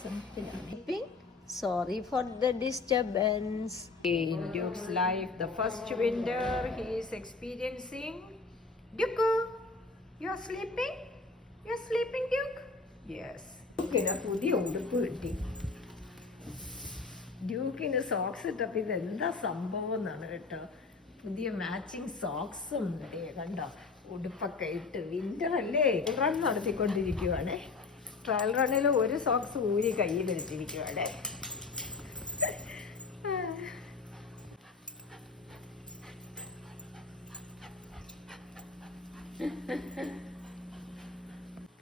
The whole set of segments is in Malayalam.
Sleeping? Sorry for the disturbance. In Duke's life, the first winter he is experiencing. Duke, you are sleeping? You are sleeping, Duke? Yes. Dukeന് പുതിയ ഉടുപ്പ് കിട്ടി. ഡ്യൂക്കിന് സോക്സ് ഇട്ടപ്പോൾ ഇതെന്താ സംഭവം എന്നാണ് കേട്ടോ. പുതിയ മാച്ചിങ് സോക്സും കണ്ടോ, ഉടുപ്പൊക്കെ ഇട്ട്. വിൻ്റർ അല്ലേ, റൺ നടത്തിക്കൊണ്ടിരിക്കുവാണ്. ട്രയൽ റണ്ണിൽ ഒരു സോക്സ് ഊരി കയ്യിൽ വെച്ചിരിക്കുവാണ്.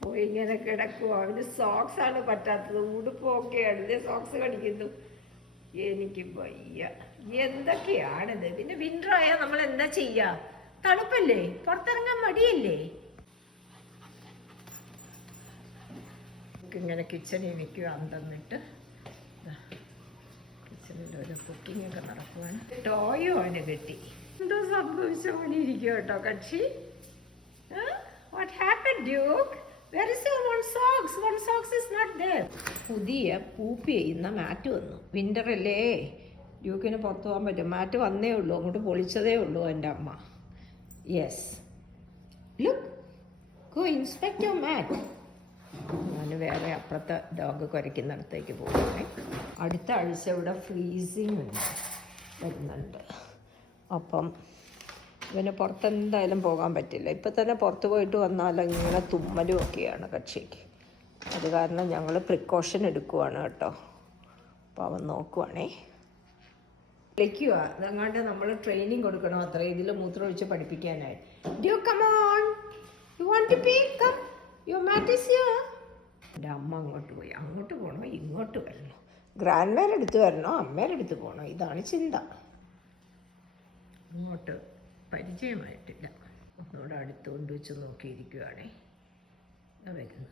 പോയി ഇങ്ങനെ കിടക്കുവോ. അവന് സോക്സ് ആണ് പറ്റാത്തത്, ഉടുപ്പൊക്കെയാണ്. ഇതേ സോക്സ് കടിക്കുന്നു. എനിക്ക് വയ്യ. എന്തൊക്കെയാണിത്. പിന്നെ വിന്റർ ആയാൽ നമ്മൾ എന്താ ചെയ്യാ? തണുപ്പല്ലേ, പുറത്തിറങ്ങാൻ മടിയല്ലേ. ഇങ്ങനെ കിച്ചണിൽ നിൽക്കുക. അന്തന്നിട്ട് കിച്ചണിൽ ഓരോ കുക്കിംഗ് ഒക്കെ നടക്കുവാണ്. ടോയോ അവന് കിട്ടി. എന്തോ സംഭവിച്ച പോലെ ഇരിക്കുക കേട്ടോ കക്ഷി. What happened, Duke? Where is your one socks? One socks is not there. പുതിയ പൂപ്പി ചെയ്യുന്ന മാറ്റ് വന്നു. വിൻ്റർ അല്ലേ, ഡ്യൂക്കിന് പുറത്തു പോകാൻ പറ്റും. മാറ്റ് വന്നേ ഉള്ളൂ, അങ്ങോട്ട് പൊളിച്ചതേ ഉള്ളൂ എൻ്റെ അമ്മ. Yes, look, go inspect your mat. ഞാൻ വേറെ അപ്പുറത്തെ ഡോഗ് കുരയ്ക്കുന്നിടത്തേക്ക് പോകുകയാണേ. അടുത്ത ആഴ്ച ഇവിടെ ഫ്രീസിങ് വരുന്നുണ്ട്. അപ്പം ഇവന് പുറത്തെന്തായാലും പോകാൻ പറ്റില്ല. ഇപ്പം തന്നെ പുറത്ത് പോയിട്ട് വന്നാൽ ഇങ്ങനെ തുമ്മലും ഒക്കെയാണ് കക്ഷിക്ക്. അത് കാരണം ഞങ്ങൾ പ്രിക്കോഷൻ എടുക്കുവാണ് കേട്ടോ. അപ്പോൾ അവൻ നോക്കുവാണേ. വിളിക്കുക, അതങ്ങാണ്ട് നമ്മൾ ട്രെയിനിങ് കൊടുക്കണം അത്ര, ഇതിൽ മൂത്രമൊഴിച്ച് പഠിപ്പിക്കാനായി. Do come on, you want to pee, come, your mat is here. എൻ്റെ അമ്മ അങ്ങോട്ട് പോയി. അങ്ങോട്ട് പോകണോ ഇങ്ങോട്ട് വരണോ, ഗ്രാൻഡ് മാരുടെ അടുത്ത് വരണോ അമ്മേരുടെ അടുത്ത് പോകണോ, ഇതാണ് ചിന്ത. അങ്ങോട്ട് പരിചയമായിട്ടില്ല. ഒന്നുകൂടെ അടുത്ത് കൊണ്ടുവച്ച് നോക്കിയിരിക്കുകയാണേ. വരുന്നു,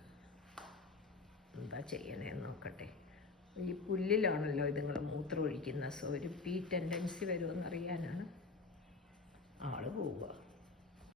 എന്താ ചെയ്യണേന്ന് നോക്കട്ടെ. ഈ പുല്ലിലാണല്ലോ ഇതുങ്ങൾ മൂത്രം ഒഴിക്കുന്ന, സോ ഒരു പീ ടെൻഡൻസി വരുമെന്നറിയാനാണ് ആള് പോവുക.